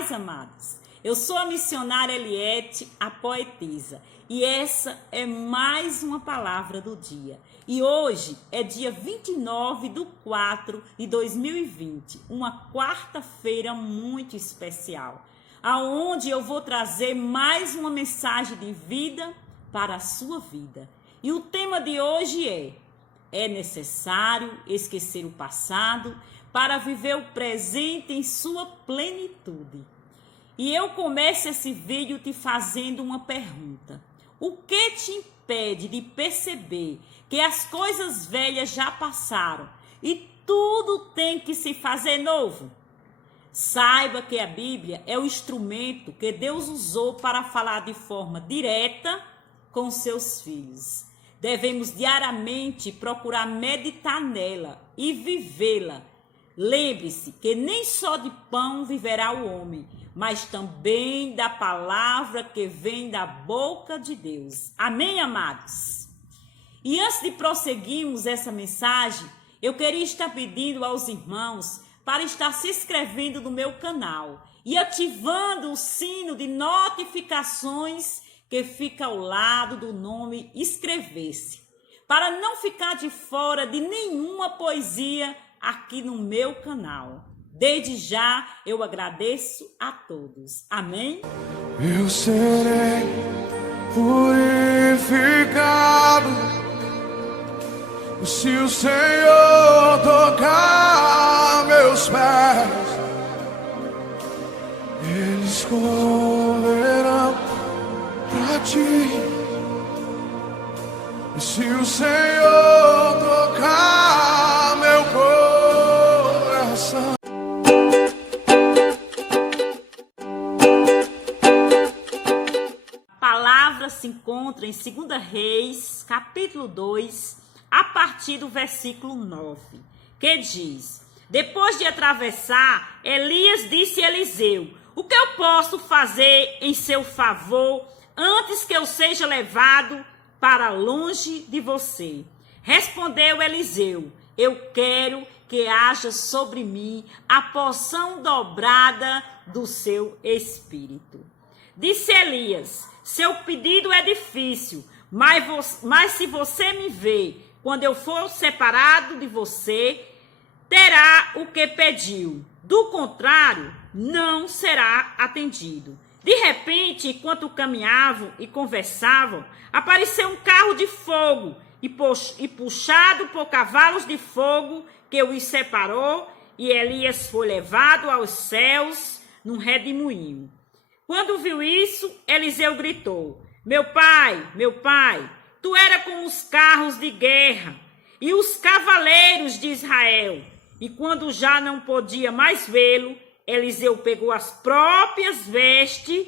paz, amados. Eu sou a missionária Eliette, a poetisa, e essa é mais uma palavra do dia. E hoje é dia 29/4/2020, uma quarta-feira muito especial, aonde eu vou trazer mais uma mensagem de vida para a sua vida. E o tema de hoje é necessário esquecer o passado para viver o presente em sua plenitude. E eu começo esse vídeo te fazendo uma pergunta. O que te impede de perceber que as coisas velhas já passaram e tudo tem que se fazer novo? Saiba que a Bíblia é o instrumento que Deus usou para falar de forma direta com seus filhos. Devemos diariamente procurar meditar nela e vivê-la. Lembre-se que nem só de pão viverá o homem, mas também da palavra que vem da boca de Deus. Amém, amados? E antes de prosseguirmos essa mensagem, eu queria estar pedindo aos irmãos para estar se inscrevendo no meu canal e ativando o sino de notificações que fica ao lado do nome inscrever-se, para não ficar de fora de nenhuma poesia aqui no meu canal. Desde já eu agradeço a todos. Amém? Eu serei purificado se o Senhor tocar meus pés, eles correrão pra ti. Se o Senhor tocar meu coração. A palavra se encontra em 2 Reis, capítulo 2, a partir do versículo 9, que diz: Depois de atravessar, Elias disse a Eliseu: O que eu posso fazer em seu favor antes que eu seja levado para longe de você? Respondeu Eliseu: Eu quero que haja sobre mim a porção dobrada do seu espírito. Disse Elias: Seu pedido é difícil, mas se você me vê quando eu for separado de você, terá o que pediu. Do contrário, não será atendido. De repente, enquanto caminhavam e conversavam, apareceu um carro de fogo e puxado por cavalos de fogo que os separou, e Elias foi levado aos céus num redemoinho. Quando viu isso, Eliseu gritou: meu pai, tu era com os carros de guerra e os cavaleiros de Israel. E quando já não podia mais vê-lo, Eliseu pegou as próprias vestes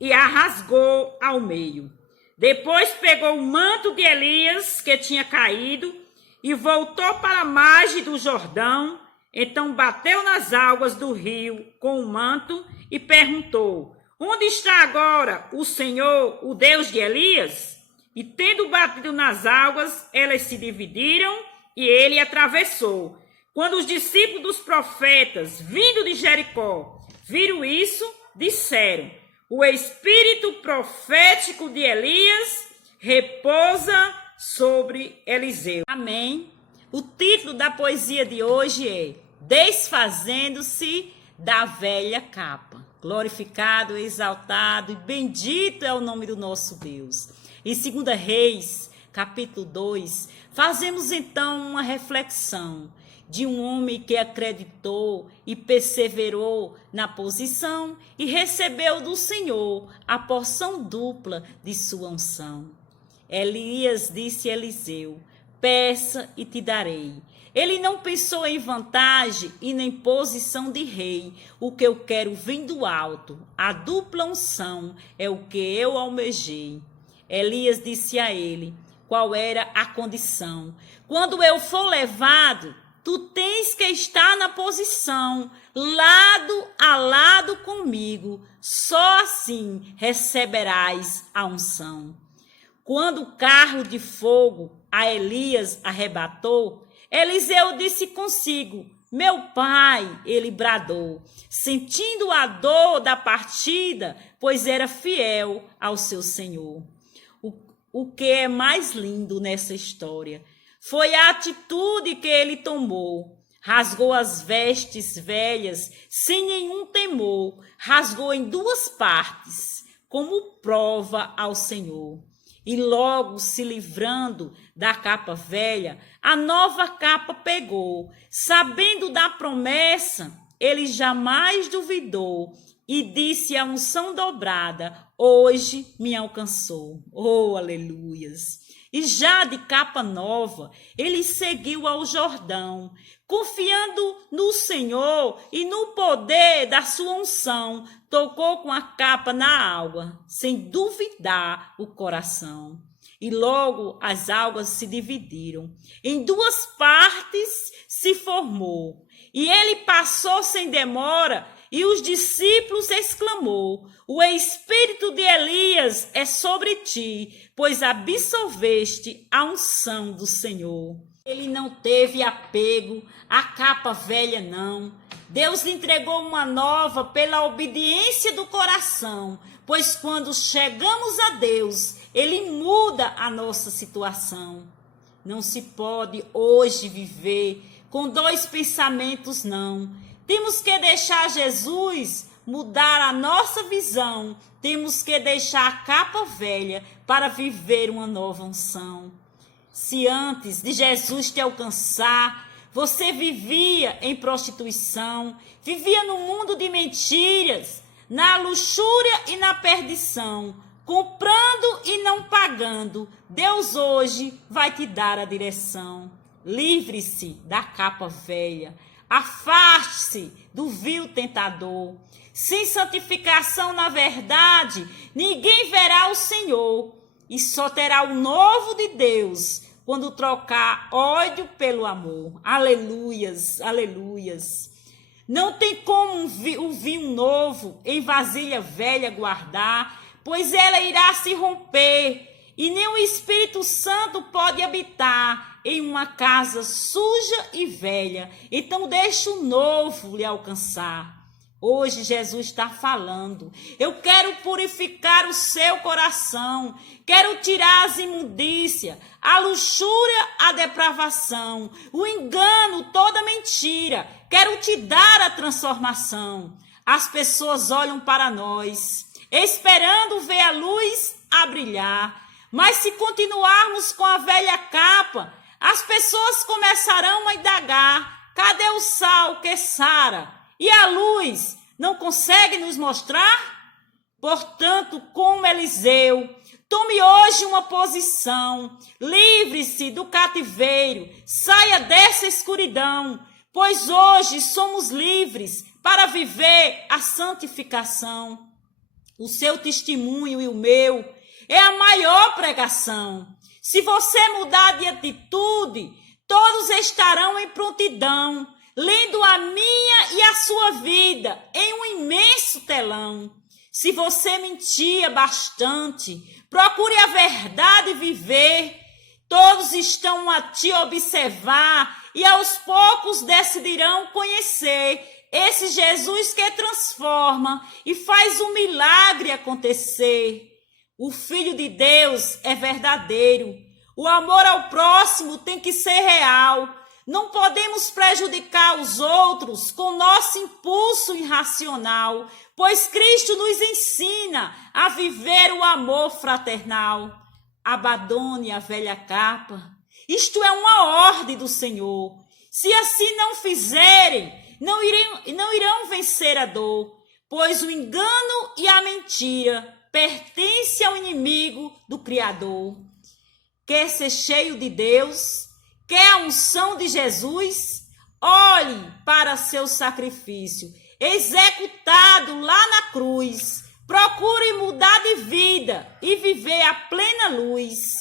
e a rasgou ao meio. Depois pegou o manto de Elias, que tinha caído, e voltou para a margem do Jordão. Então bateu nas águas do rio com o manto e perguntou: Onde está agora o Senhor, o Deus de Elias? E tendo batido nas águas, elas se dividiram e ele atravessou. Quando os discípulos dos profetas, vindo de Jericó, viram isso, disseram: O espírito profético de Elias repousa sobre Eliseu. Amém. O título da poesia de hoje é Desfazendo-se da velha capa. Glorificado, exaltado e bendito é o nome do nosso Deus. Em 2 Reis, capítulo 2, fazemos então uma reflexão de um homem que acreditou e perseverou na posição e recebeu do Senhor a porção dupla de sua unção. Elias disse a Eliseu: Peça e te darei. Ele não pensou em vantagem e nem posição de rei. O que eu quero vem do alto. A dupla unção é o que eu almejei. Elias disse a ele qual era a condição. Quando eu for levado, tu tens que estar na posição, lado a lado comigo. Só assim receberás a unção. Quando o carro de fogo a Elias arrebatou, Eliseu disse consigo: Meu pai, ele bradou, sentindo a dor da partida, pois era fiel ao seu Senhor. O que é mais lindo nessa história foi a atitude que ele tomou. Rasgou as vestes velhas sem nenhum temor, rasgou em duas partes, como prova ao Senhor. E logo se livrando da capa velha, a nova capa pegou. Sabendo da promessa, ele jamais duvidou e disse a unção dobrada: hoje me alcançou. Oh, aleluias! E já de capa nova, ele seguiu ao Jordão, confiando no Senhor e no poder da sua unção, tocou com a capa na água, sem duvidar o coração. E logo as águas se dividiram, em duas partes se formou. E ele passou sem demora, e os discípulos exclamou: o espírito de Elias é sobre ti, pois absolveste a unção do Senhor. Ele não teve apego à capa velha, não. Deus lhe entregou uma nova pela obediência do coração, pois quando chegamos a Deus, Ele muda a nossa situação. Não se pode hoje viver com dois pensamentos, não. Temos que deixar Jesus mudar a nossa visão. Temos que deixar a capa velha para viver uma nova unção. Se antes de Jesus te alcançar, você vivia em prostituição, vivia no mundo de mentiras, na luxúria e na perdição, comprando e não pagando, Deus hoje vai te dar a direção. Livre-se da capa velha, afaste-se do vil tentador. Sem santificação na verdade, ninguém verá o Senhor, e só terá o novo de Deus quando trocar ódio pelo amor. Aleluias, aleluias. Não tem como o vinho novo em vasilha velha guardar, pois ela irá se romper, e nem o Espírito Santo pode habitar em uma casa suja e velha. Então deixa o novo lhe alcançar. Hoje Jesus está falando: eu quero purificar o seu coração, quero tirar as imundícias, a luxúria, a depravação, o engano, toda mentira, quero te dar a transformação. As pessoas olham para nós, esperando ver a luz a brilhar, mas se continuarmos com a velha capa, as pessoas começarão a indagar: cadê o sal que sara? E a luz não consegue nos mostrar? Portanto, como Eliseu, tome hoje uma posição, livre-se do cativeiro, saia dessa escuridão, pois hoje somos livres para viver a santificação. O seu testemunho e o meu é a maior pregação. Se você mudar de atitude, todos estarão em prontidão, lendo a minha e a sua vida em um imenso telão. Se você mentia bastante, procure a verdade viver. Todos estão a te observar e aos poucos decidirão conhecer esse Jesus que transforma e faz um milagre acontecer. O Filho de Deus é verdadeiro. O amor ao próximo tem que ser real. Não podemos prejudicar os outros com nosso impulso irracional, pois Cristo nos ensina a viver o amor fraternal. Abandone a velha capa. Isto é uma ordem do Senhor. Se assim não fizerem, não irão vencer a dor, pois o engano e a mentira pertencem ao inimigo do Criador. Quer ser cheio de Deus? Quer a unção de Jesus? Olhe para seu sacrifício, executado lá na cruz. Procure mudar de vida e viver a plena luz.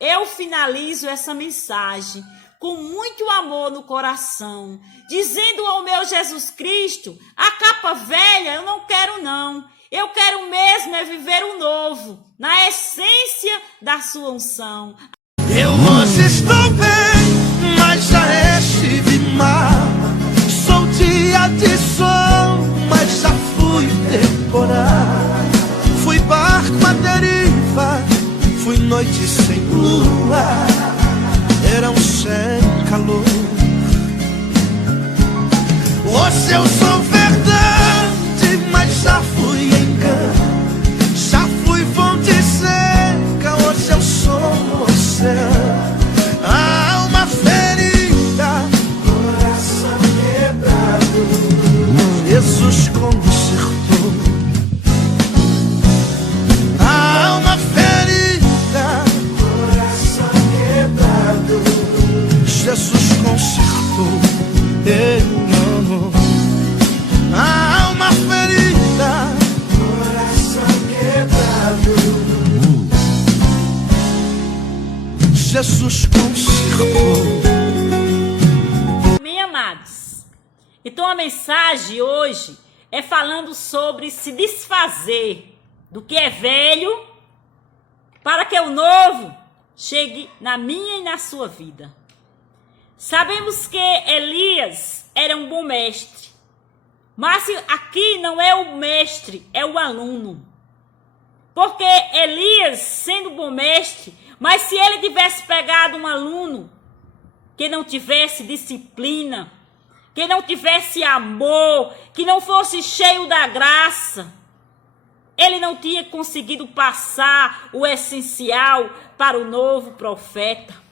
Eu finalizo essa mensagem com muito amor no coração, dizendo ao meu Jesus Cristo: a capa velha eu não quero não. Eu quero mesmo é viver o novo, na essência da sua unção. Eu hoje estou bem, mas já estive mal. de sol, mas já fui temporal. Fui barco à deriva, fui noite sem lua, verão sem calor. Hoje eu sou verdade, mas já fui engano. Já fui fonte seca, hoje eu sou oceano. A alma ferida, coração quebrado, Jesus consertou. A alma ferida, coração quebrado, Jesus consertou. A alma ferida, coração quebrado, Jesus consertou. Amém, amados? Então a mensagem hoje é falando sobre se desfazer do que é velho para que o novo chegue na minha e na sua vida. Sabemos que Elias era um bom mestre, mas aqui não é o mestre, é o aluno. Porque Elias, sendo bom mestre, mas se ele tivesse pegado um aluno que não tivesse disciplina, que não tivesse amor, que não fosse cheio da graça, ele não tinha conseguido passar o essencial para o novo profeta.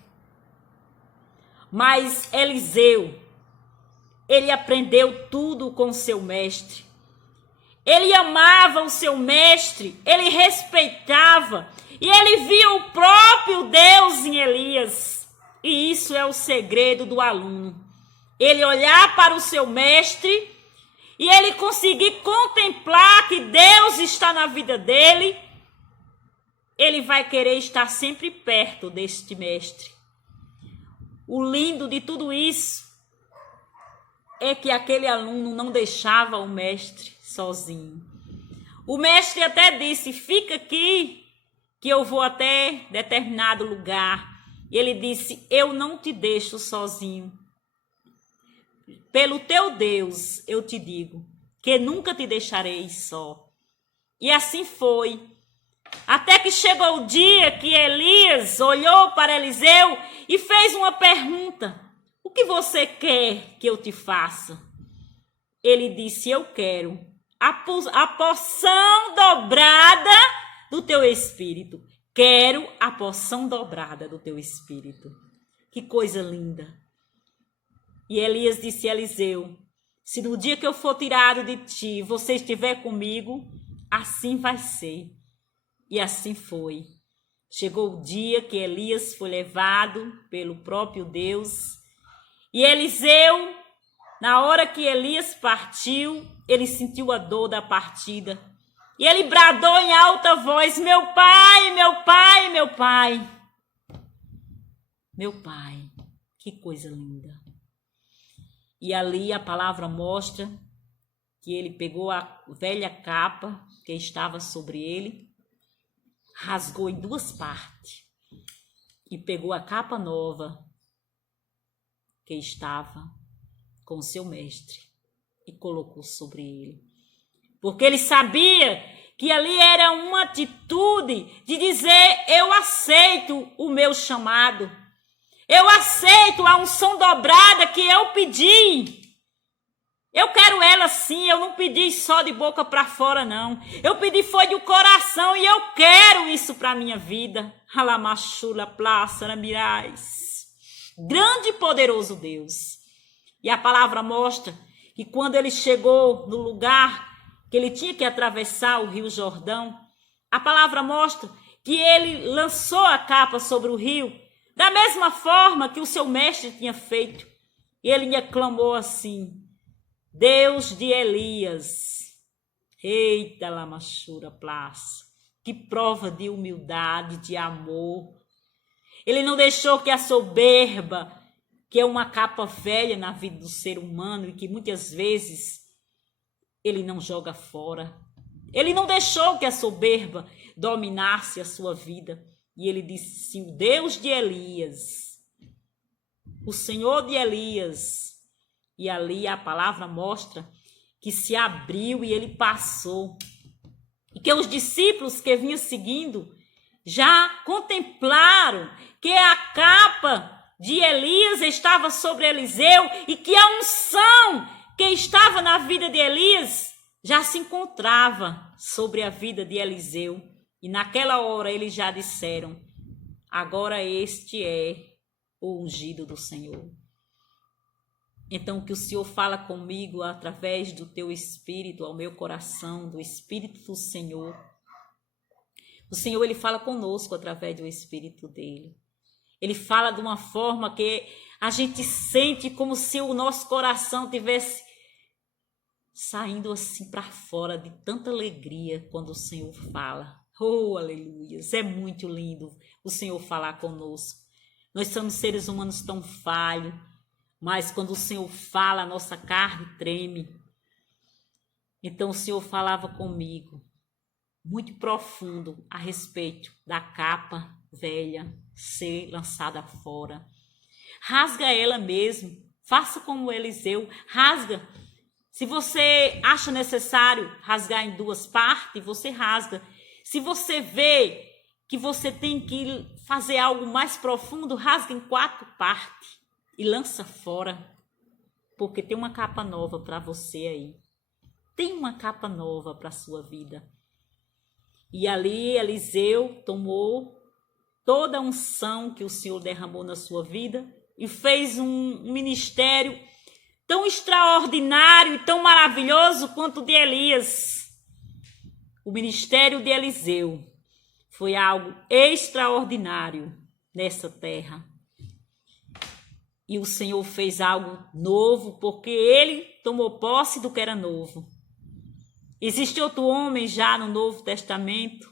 Mas Eliseu, ele aprendeu tudo com seu mestre. Ele amava o seu mestre, ele respeitava e ele via o próprio Deus em Elias. E isso é o segredo do aluno. Ele olhar para o seu mestre e ele conseguir contemplar que Deus está na vida dele, ele vai querer estar sempre perto deste mestre. O lindo de tudo isso é que aquele aluno não deixava o mestre sozinho. O mestre até disse: fica aqui que eu vou até determinado lugar. E ele disse: eu não te deixo sozinho. Pelo teu Deus eu te digo que nunca te deixarei só. E assim foi. Até que chegou o dia que Elias olhou para Eliseu e fez uma pergunta: o que você quer que eu te faça? Ele disse: eu quero a porção dobrada do teu espírito. Quero a porção dobrada do teu espírito. Que coisa linda. E Elias disse a Eliseu: se no dia que eu for tirado de ti, você estiver comigo, assim vai ser. E assim foi. Chegou o dia que Elias foi levado pelo próprio Deus. E Eliseu, na hora que Elias partiu, ele sentiu a dor da partida. E ele bradou em alta voz: meu pai, meu pai, meu pai. Meu pai, que coisa linda. E ali a palavra mostra que ele pegou a velha capa que estava sobre ele, rasgou em duas partes e pegou a capa nova que estava com o seu mestre e colocou sobre ele. Porque ele sabia que ali era uma atitude de dizer: eu aceito o meu chamado. Eu aceito a unção dobrada que eu pedi. Eu quero ela sim, eu não pedi só de boca para fora não. Eu pedi foi do coração e eu quero isso para a minha vida. Alamachula, Plácera, Mirais. Grande e poderoso Deus. E a palavra mostra que quando ele chegou no lugar que ele tinha que atravessar o rio Jordão, a palavra mostra que ele lançou a capa sobre o rio, da mesma forma que o seu mestre tinha feito. E ele clamou assim: Deus de Elias. Eita, Lamachura, Plácia. Que prova de humildade, de amor. Ele não deixou que a soberba, que é uma capa velha na vida do ser humano e que muitas vezes ele não joga fora. Ele não deixou que a soberba dominasse a sua vida. E ele disse sim: o Deus de Elias, o Senhor de Elias. E ali a palavra mostra que se abriu e ele passou. E que os discípulos que vinham seguindo já contemplaram que a capa de Elias estava sobre Eliseu e que a unção que estava na vida de Elias já se encontrava sobre a vida de Eliseu. E naquela hora eles já disseram: agora este é o ungido do Senhor. Então que o Senhor fala comigo através do teu Espírito, ao meu coração, do Espírito do Senhor. O Senhor, ele fala conosco através do Espírito dele. Ele fala de uma forma que a gente sente como se o nosso coração tivesse saindo assim para fora de tanta alegria quando o Senhor fala. Oh, aleluia! É muito lindo o Senhor falar conosco. Nós somos seres humanos tão falhos, mas quando o Senhor fala, a nossa carne treme. Então o Senhor falava comigo, muito profundo, a respeito da capa velha ser lançada fora. Rasga ela mesmo, faça como Eliseu, rasga. Se você acha necessário rasgar em 2 partes, você rasga. Se você vê que você tem que fazer algo mais profundo, rasga em 4 partes e lança fora. Porque tem uma capa nova para você aí. Tem uma capa nova para a sua vida. E ali Eliseu tomou toda a unção que o Senhor derramou na sua vida e fez um ministério tão extraordinário e tão maravilhoso quanto o de Elias. O ministério de Eliseu foi algo extraordinário nessa terra. E o Senhor fez algo novo, porque ele tomou posse do que era novo. Existe outro homem já no Novo Testamento,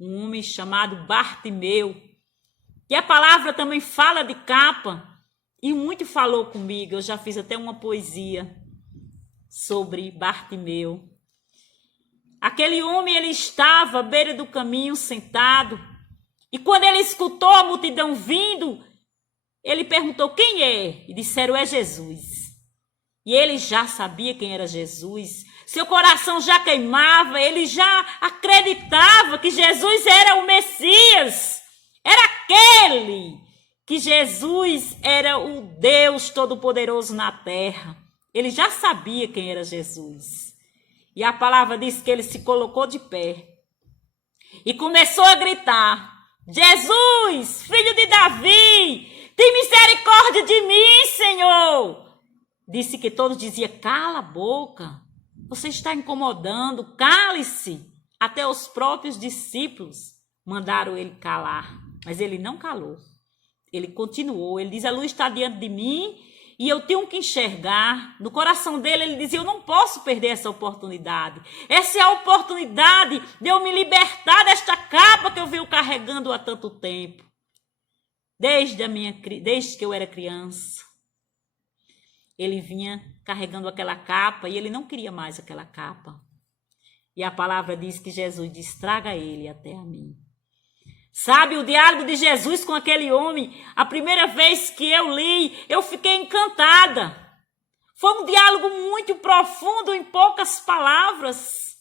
um homem chamado Bartimeu, e a palavra também fala de capa, e muito falou comigo. Eu já fiz até uma poesia sobre Bartimeu. Aquele homem, ele estava à beira do caminho sentado, e quando ele escutou a multidão vindo, ele perguntou: quem é? E disseram: é Jesus. E ele já sabia quem era Jesus, seu coração já queimava, ele já acreditava que Jesus era o Messias, era aquele, que Jesus era o Deus Todo-Poderoso na terra. Ele já sabia quem era Jesus. E a palavra diz que ele se colocou de pé e começou a gritar: Jesus, filho de Davi, tem misericórdia de mim, Senhor. Disse que todos diziam: cala a boca, você está incomodando, cale-se. Até os próprios discípulos mandaram ele calar, mas ele não calou. Ele continuou, ele diz: a luz está diante de mim e eu tenho que enxergar. No coração dele, ele dizia: eu não posso perder essa oportunidade. Essa é a oportunidade de eu me libertar desta capa que eu venho carregando há tanto tempo. Desde que eu era criança. Ele vinha carregando aquela capa e ele não queria mais aquela capa. E a palavra diz que Jesus diz: traga ele até a mim. Sabe, o diálogo de Jesus com aquele homem, a primeira vez que eu li, eu fiquei encantada. Foi um diálogo muito profundo em poucas palavras.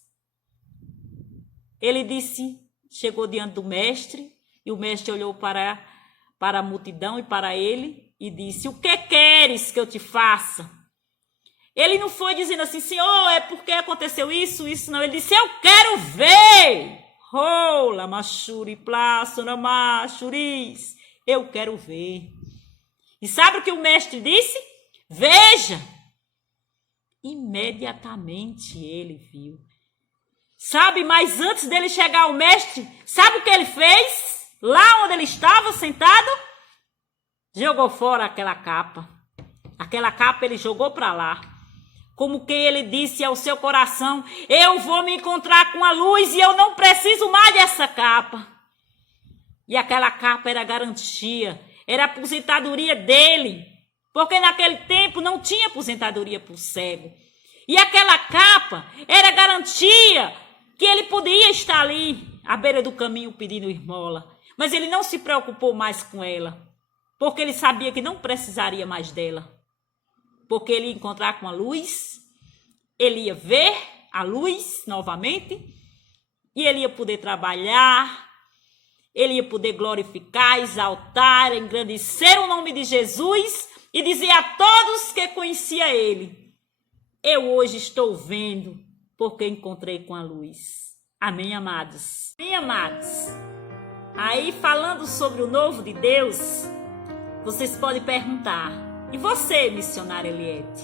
Ele disse, chegou diante do mestre, e o mestre olhou para a multidão e para ele e disse: o que queres que eu te faça? Ele não foi dizendo assim: Senhor, é porque aconteceu isso, não. Ele disse: eu quero ver. Oh, lamachuri, plaço, namachuris. Eu quero ver. E sabe o que o mestre disse? Veja. Imediatamente ele viu. Sabe, mas antes dele chegar ao mestre, sabe o que ele fez? Lá onde ele estava sentado, jogou fora aquela capa. Aquela capa ele jogou para lá. Como que ele disse ao seu coração: eu vou me encontrar com a luz e eu não preciso mais dessa capa. E aquela capa era garantia, era a aposentadoria dele. Porque naquele tempo não tinha aposentadoria para o cego. E aquela capa era garantia que ele podia estar ali, à beira do caminho, pedindo esmola. Mas ele não se preocupou mais com ela, porque ele sabia que não precisaria mais dela. Porque ele ia encontrar com a luz ele ia ver a luz novamente e ele ia poder trabalhar, ele ia poder glorificar, exaltar, engrandecer o nome de Jesus e dizer a todos que conhecia ele: eu hoje estou vendo porque encontrei com a luz. Amém, amados? Amém, amados? Aí, falando sobre o novo de Deus, vocês podem perguntar: e você, missionária Eliette?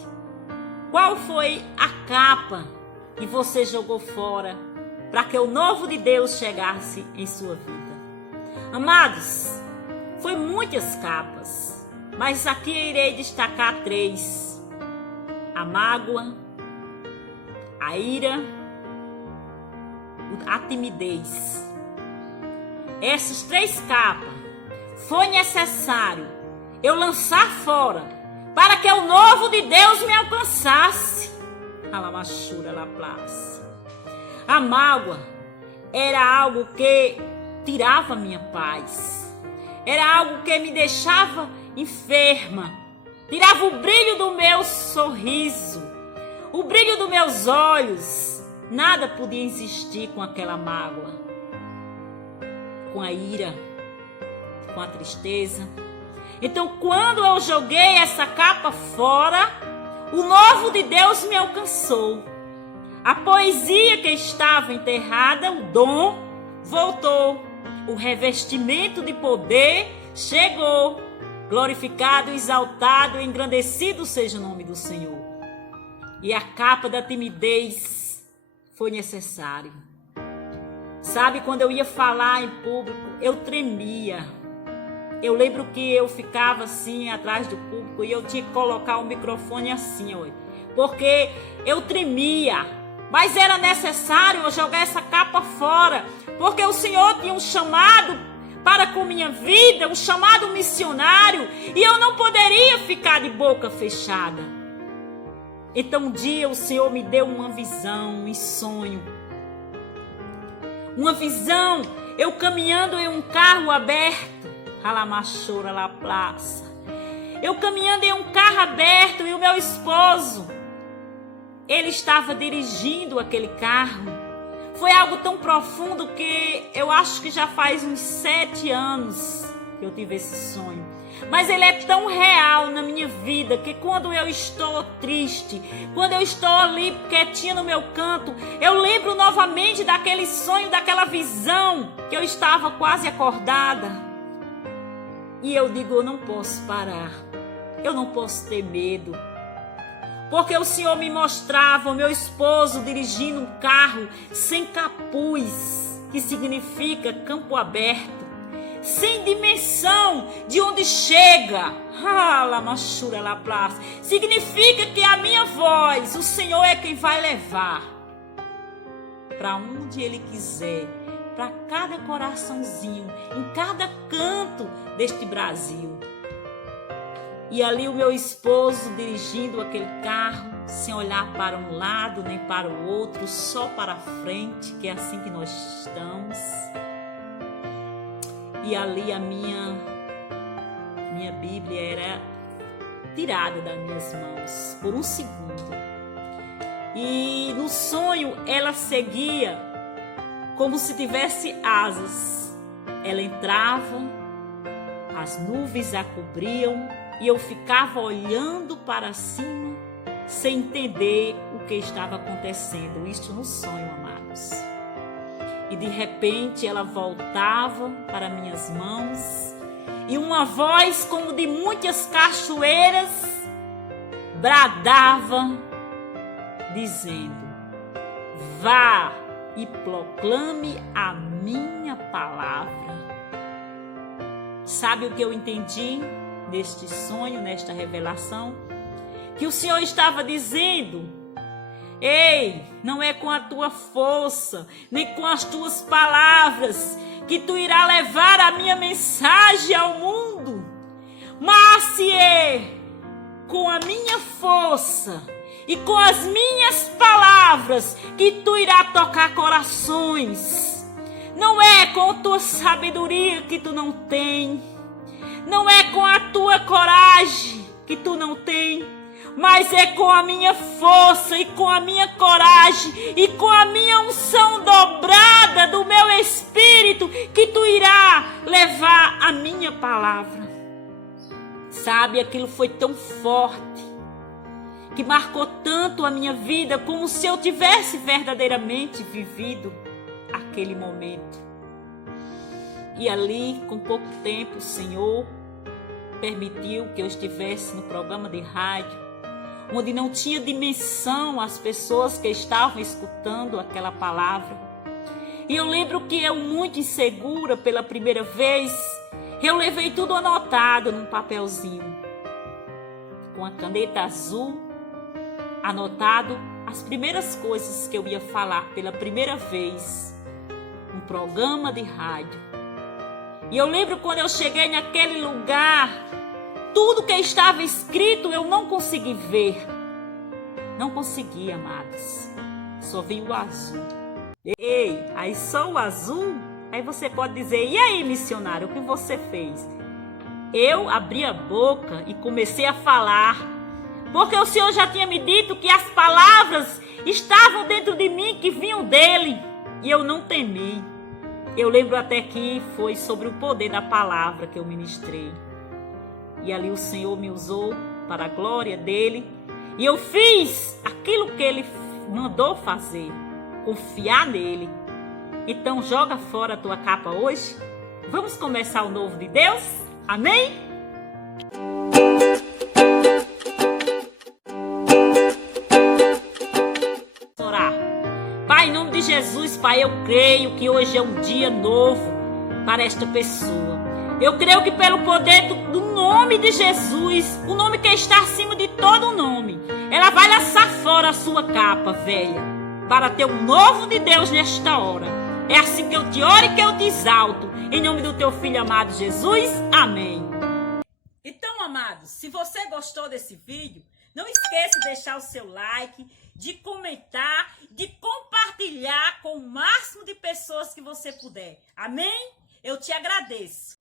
Qual foi a capa que você jogou fora para que o novo de Deus chegasse em sua vida? Amados, foi muitas capas, mas aqui eu irei destacar 3. A mágoa, a ira, a timidez. Essas 3 capas foi necessário eu lançar fora para que o novo de Deus me alcançasse. Alamachura la plaça. A mágoa era algo que tirava minha paz. Era algo que me deixava enferma. Tirava o brilho do meu sorriso, o brilho dos meus olhos. Nada podia existir com aquela mágoa, com a ira, com a tristeza. Então, quando eu joguei essa capa fora, o novo de Deus me alcançou. A poesia que estava enterrada, o dom, voltou. O revestimento de poder chegou. Glorificado, exaltado, engrandecido seja o nome do Senhor. E a capa da timidez foi necessário. Sabe, quando eu ia falar em público, eu tremia. Eu lembro que eu ficava assim atrás do público e eu tinha que colocar o microfone assim, ó, porque eu tremia. Mas era necessário eu jogar essa capa fora, porque o Senhor tinha um chamado para com minha vida, um chamado missionário, e eu não poderia ficar de boca fechada. Então um dia o Senhor me deu uma visão, um sonho. Uma visão, eu caminhando em um carro aberto, Alamachora la plaça. Eu caminhando em um carro aberto e o meu esposo, ele estava dirigindo aquele carro. Foi algo tão profundo que eu acho que já faz uns 7 anos que eu tive esse sonho. Mas ele é tão real na minha vida que quando eu estou triste, quando eu estou ali quietinha no meu canto, eu lembro novamente daquele sonho, daquela visão que eu estava quase acordada. E eu digo, eu não posso parar, eu não posso ter medo. Porque o Senhor me mostrava o meu esposo dirigindo um carro sem capuz, que significa campo aberto, sem dimensão de onde chega. Machura la plaça. Significa que a minha voz, o Senhor é quem vai levar para onde Ele quiser, para cada coraçãozinho, em cada canto deste Brasil. E ali o meu esposo dirigindo aquele carro, sem olhar para um lado nem para o outro, só para a frente, que é assim que nós estamos. E ali a minha Bíblia era tirada das minhas mãos por um segundo. E no sonho ela seguia como se tivesse asas. Ela entrava, as nuvens a cobriam, e eu ficava olhando para cima, sem entender o que estava acontecendo. Isso no sonho, amados. E de repente ela voltava para minhas mãos, e uma voz como de muitas cachoeiras bradava, dizendo: vá e proclame a minha palavra. Sabe o que eu entendi neste sonho, nesta revelação? Que o Senhor estava dizendo: ei, não é com a tua força, nem com as tuas palavras que tu irá levar a minha mensagem ao mundo, mas se é com a minha força e com as minhas palavras que tu irá tocar corações. Não é com a tua sabedoria que tu não tem, não é com a tua coragem que tu não tem, mas é com a minha força e com a minha coragem e com a minha unção dobrada do meu espírito que tu irá levar a minha palavra. Sabe, aquilo foi tão forte, que marcou tanto a minha vida, como se eu tivesse verdadeiramente vivido aquele momento. E ali, com pouco tempo, o Senhor permitiu que eu estivesse no programa de rádio, onde não tinha dimensão as pessoas que estavam escutando aquela palavra. E eu lembro que eu, muito insegura pela primeira vez, eu levei tudo anotado num papelzinho, com a caneta azul, anotado as primeiras coisas que eu ia falar pela primeira vez no programa de rádio. E eu lembro quando eu cheguei naquele lugar, tudo que estava escrito eu não consegui ver. Não consegui, amados. Só vi o azul. Ei, aí só o azul? Aí você pode dizer, e aí, missionário, o que você fez? Eu abri a boca e comecei a falar, porque o Senhor já tinha me dito que as palavras estavam dentro de mim, que vinham dele, e eu não temi. Eu lembro até que foi sobre o poder da palavra que eu ministrei. E ali o Senhor me usou para a glória dele, e eu fiz aquilo que ele mandou fazer, confiar nele. Então joga fora a tua capa hoje. Vamos começar o novo de Deus? Amém? Orar. Pai, em nome de Jesus, Pai, eu creio que hoje é um dia novo para esta pessoa. Eu creio que pelo poder do nome de Jesus, o nome que está acima de todo nome, ela vai lançar fora a sua capa velha, para ter um novo de Deus nesta hora. É assim que eu te oro e que eu te exalto. Em nome do teu filho amado Jesus. Amém. Então, amados, se você gostou desse vídeo, não esqueça de deixar o seu like, de comentar, de compartilhar com o máximo de pessoas que você puder. Amém? Eu te agradeço.